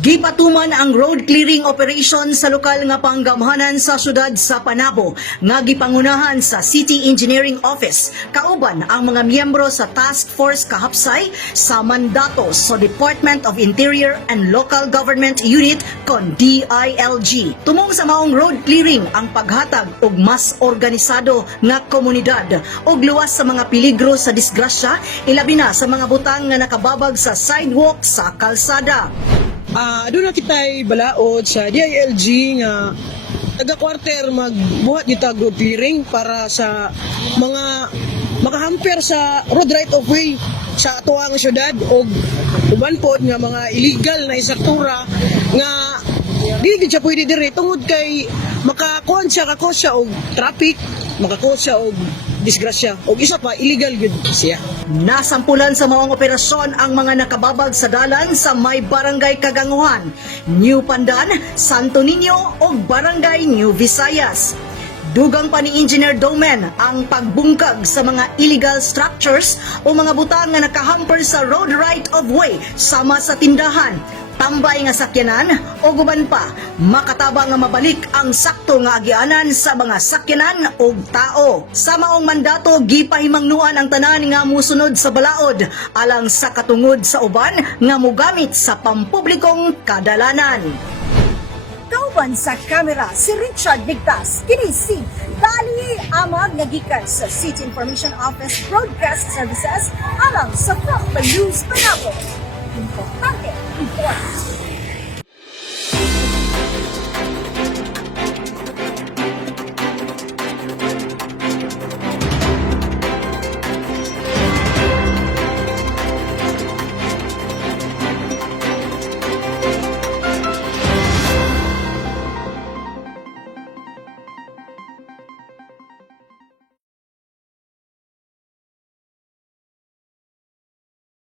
Gipatuman ang road clearing operation sa lokal nga panggamhanan sa syudad sa Panabo nga gipangunahan sa City Engineering Office kauban ang mga miyembro sa Task Force Kahapsay sa mandato sa Department of Interior and Local Government Unit kon DILG. Tumong sa maong road clearing ang paghatag og mas organisado nga komunidad og luwas sa mga peligro sa disgrasya ilabi na sa mga butang nga nakababag sa sidewalk sa kalsada. Doon na kita'y balaod sa DILG nga taga-quarter magbuhat dito road clearing para sa mga makahamper sa road right of way sa atuang syudad o uban pod nga mga illegal na istruktura nga di gid siya pwede dire tungod kay makakuan siya kakosya og traffic, makakosya og disgrasya o isa pa illegal gud siya. Nasampulan sa maong operasyon ang mga nakababag sa dalan sa may Barangay Kaganguhan, New Pandan, Santo Niño o Barangay New Visayas. Dugang pa ni Engineer Domen ang pagbungkag sa mga illegal structures o mga butang nga nakahamper sa road right of way sama sa tindahan, tambay nga sakyanan o guban pa makatabang nga mabalik ang sakto nga agianan sa mga sakyanan o tao. Sa maong mandato gipahimangnuan ang tanan nga musunod sa balaod alang sa katungod sa uban nga mogamit sa pampublikong kadalanan. Kauban sa kamera si Richard Ligtas, kini si Dali Amag nagikan sa City Information Office Broadcast Services alang sa Proper News Panabo. Importante, important.